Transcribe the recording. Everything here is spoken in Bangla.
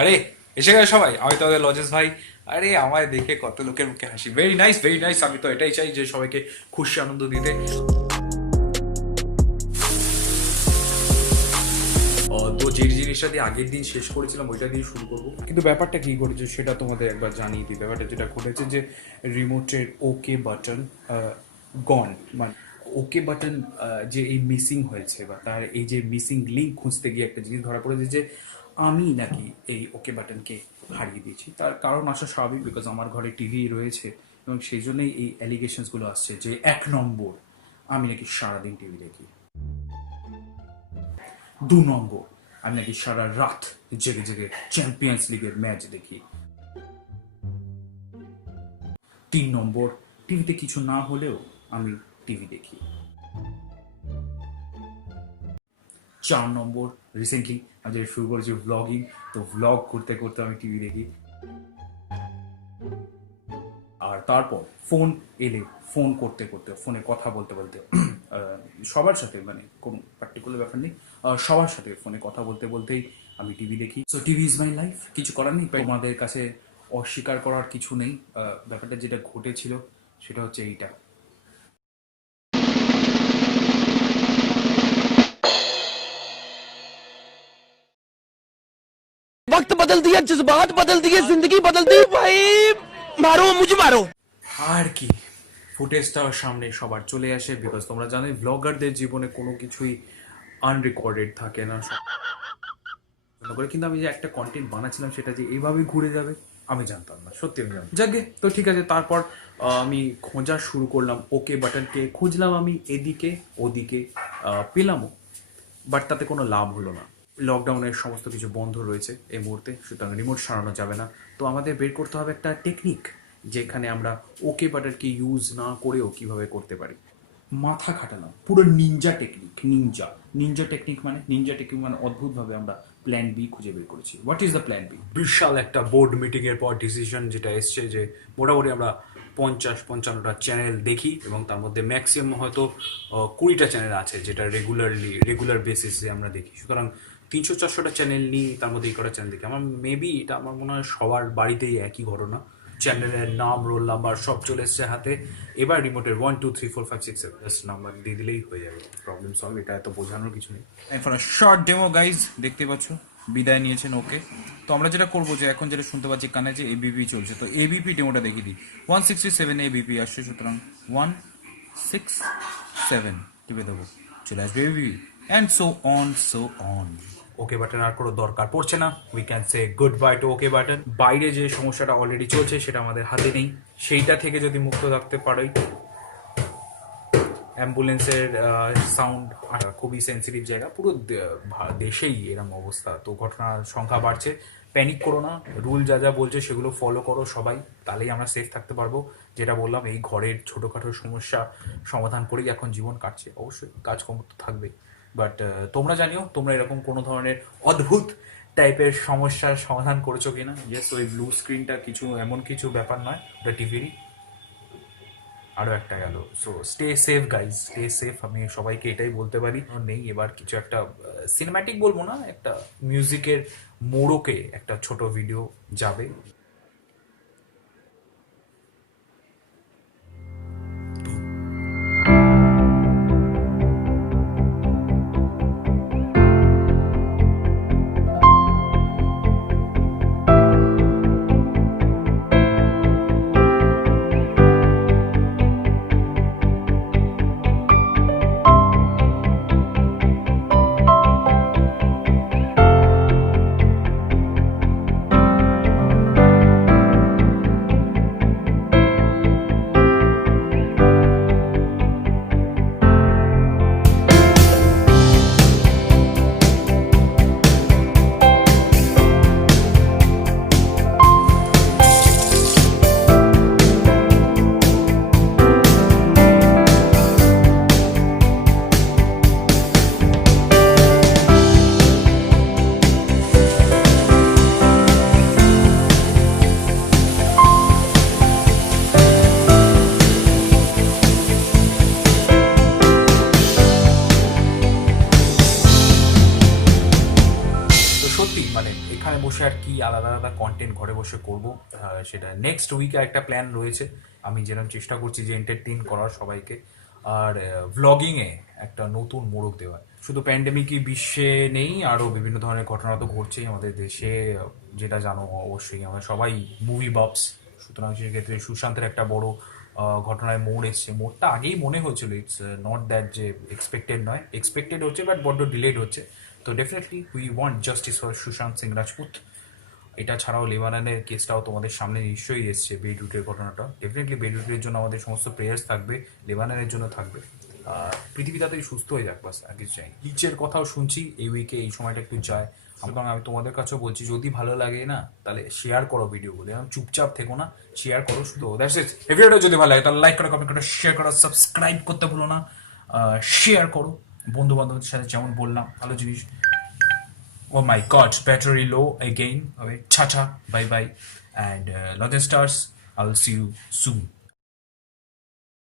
আরে এসে গেছে সবাই, আমি তোমাদের লজেস ভাই। আরে আমায় দেখে কত লোকের মুখে হাসি, ভেরি নাইস ভেরি নাইস। আমি তো এটাই চাই যে সবাইকে খুশি আনন্দ দিতে। তো যে জিনিসটা দিয়ে আগের দিন শেষ করেছিলাম ওইটা দিয়ে শুরু করবো। কিন্তু ব্যাপারটা কি ঘটেছে সেটা তোমাদের একবার জানিয়ে দিই। ব্যাপারটা যেটা ঘটেছে যে রিমোটের ওকে বাটন গন, মানে ওকে বাটন যে এই মিসিং হয়েছে বা তার এই যে মিসিং লিঙ্ক খুঁজতে গিয়ে একটা জিনিস ধরা পড়েছে যে আমি নাকি এই ওকে বাটনকে হারিয়ে দিয়েছি। তার কারণ আসা স্বাভাবিক, বিকজ আমার ঘরে টিভি রয়েছে এবং সেই জন্যই এই অ্যালিগেশনসগুলো আসছে যে 1 নম্বর আমি নাকি সারাদিন টিভি দেখি, 2 নম্বর আমি নাকি সারা রাত জেগে জেগে চ্যাম্পিয়ন্স লিগের ম্যাচ দেখি, 3 নম্বর টিভিতে কিছু না হলেও আমি টিভি দেখি, 4 নম্বর রিসেন্টলি আমি যেটা শুরু করেছি ভ্লগিং, তো ভ্লগ করতে করতে আমি টিভি দেখি। আর তারপর ফোন এলে ফোন করতে করতে, ফোনে কথা বলতে বলতে সবার সাথে, মানে কোনো পার্টিকুলার ব্যাপার নেই, সবার সাথে ফোনে কথা বলতে বলতেই আমি টিভি দেখি। So TV is my life, কিছু করার নেই। তোমাদের কাছে অস্বীকার করার কিছু নেই। ব্যাপারটা যেটা ঘটেছিল সেটা হচ্ছে এইটা। वक्त बदल दिया, जज्बात बदल दिए, जिंदगी बदल दी भाई। मारो मुझे मारो। আর কি, ফুটেজটা সামনে সবার চলে আসে, বিকজ তোমরা জানোই ব্লগারদের জীবনে কোনো কিছুই আনরেকর্ডেড থাকে না করে। কিন্তু আমি যে একটা কন্টেন্ট বানাচ্ছিলাম সেটা যে এইভাবে ঘুরে যাবে আমি জানতাম না, সত্যি আমি জানতাম। যাকে তো ঠিক আছে, তারপর আমি খোঁজা শুরু করলাম ওকে বাটনকে, খুঁজলাম আমি এদিকে ওদিকে, পেলামও, বাট তাতে কোনো লাভ হলো না। লকডাউনের সমস্ত কিছু বন্ধ রয়েছে এই মুহূর্তে, সুতরাং রিমোট সারানো যাবে না। তো আমাদের বের করতে হবে একটা টেকনিক যেখানে আমরা ওকে বাটনকে ইউজ না করেও কিভাবে করতে পারি। মাথা খাটালাম, পুরো নিনজা টেকনিক। নিনজা টেকনিক মানে অদ্ভুতভাবে আমরা প্ল্যান বি খুঁজে বের করেছি। What is the plan B? বিশাল একটা বোর্ড মিটিং এর পর ডিসিশন যেটা এসছে যে মোটামুটি আমরা 50-55টা চ্যানেল দেখি এবং তার মধ্যে ম্যাক্সিমাম হয়তো 20টা চ্যানেল আছে যেটা রেগুলার বেসিসে আমরা দেখি। সুতরাং 300-400টা চ্যানেল নিই, তার মধ্যে এই কটা চ্যানেল দেখি। মেবি এটা আমার মনে হয় সবার বাড়িতেই একই ঘটনা। চ্যানেলের নাম, রোল নাম্বার সব চলে এসছে হাতে। এবার রিমোটের 1 2 3 4 5 6 7 জাস্ট নাম্বার দিয়ে দিলেই হয়ে যাবে, প্রবলেম সলভ। এটা এত বোঝানোর কিছু নেই। ফর শর্ট ডেমো গাইজ, দেখতে পাচ্ছ বিদায় নিয়েছেন ওকে। তো আমরা যেটা করবো যে এখন যেটা শুনতে পাচ্ছি কানে যে এবিপি চলছে, তো এবিপি ডেমোটা দেখিয়ে দিই। 167 এবিপি আসছে, সুতরাং 167 টিপে দেবো, চলে আসবে ABP, and so on. Okay button আর কোনো দরকার পড়ছে না। We can say good bye to okay button. বাইরে যে সমস্যাটা অলরেডি চলছে সেটা আমাদের হাতে নেই, সেইটা থেকে যদি মুক্ত থাকতে পারি। অ্যাম্বুলেন্সের সাউন্ড খুবই সেন্সিটিভ জায়গা, পুরো দেশেই এরম অবস্থা। তো ঘটনার সংখ্যা বাড়ছে, প্যানিক করো না, রুল যা যা বলছে সেগুলো ফলো করো সবাই, তাহলেই আমরা সেফ থাকতে পারবো। যেটা বললাম, এই ঘরের ছোটোখাটো সমস্যা সমাধান করেই এখন জীবন কাটছে। অবশ্যই কাজকর্ম তো থাকবে, বাট তোমরা জানিও তোমরা এরকম কোনো ধরনের অদ্ভুত টাইপের সমস্যার সমাধান করেছো কিনা। ইয়েস, ওই ব্লু স্ক্রিনটা কিছু এমন কিছু ব্যাপার নয়, ওটা টিভিরই আরো একটা গেল। So stay safe guys, stay safe. আমি সবাইকে এটাই বলতে পারি। নেই এবার কিছু একটা সিনেম্যাটিক বলবো না, একটা মিউজিকের মোড়কে একটা ছোট ভিডিও যাবে। কি আলাদা আলাদা কন্টেন্ট ঘরে বসে করব, সেটা নেক্সট উইকে একটা প্ল্যান রয়েছে। আমি যেরকম চেষ্টা করছি যে এন্টারটেইন করার সবাইকে, আর ভ্লগিংয়ে একটা নতুন মোড়ক দেওয়ার। শুধু প্যান্ডেমিকই বিশ্বে নেই, আরও বিভিন্ন ধরনের ঘটনা তো ঘটছেই আমাদের দেশে, যেটা জানো অবশ্যই আমরা সবাই মুভি বাপস। সুতরাং সেক্ষেত্রে সুশান্তের একটা বড় ঘটনায় মোড় এসছে। মোড়টা আগেই মনে হয়েছিল, ইটস নট দ্যাট যে এক্সপেক্টেড নয়, এক্সপেক্টেড হচ্ছে বাট বড্ড ডিলেড হচ্ছে। তো definitely we want justice for Sushant Singh Rajput. এটা ছাড়াও লেবাননের কেসটাও তোমাদের সামনে নিশ্চয়ই এসছে, বেডরুটের ঘটনাটা। ডেফিনেটলি বেডরুটের জন্য আমাদের সমস্ত প্রেয়ার্স থাকবে, লেবাননের জন্য থাকবে। পৃথিবী তাতেই সুস্থ হয়ে যাক, বাস আর কিছু চাই। লিচের কথাও শুনছি এই উইকে, এই সময়টা একটু যায়। সুতরাং আমি তোমাদের কাছেও বলছি, যদি ভালো লাগে না তাহলে শেয়ার করো ভিডিওগুলো, এবং চুপচাপ থেকো না, শেয়ার করো শুধু। That's it. এই ভিডিওটা যদি ভালো লাগে তাহলে লাইক করো, কমেন্ট করো, শেয়ার করো, সাবস্ক্রাইব করতে ভুলো না। শেয়ার করো বন্ধু বান্ধবদের সাথে, যেমন বললাম ভালো জিনিস। Oh my god, battery low again. Okay, cha cha, bye bye. And Lodge Stars, I'll see you soon.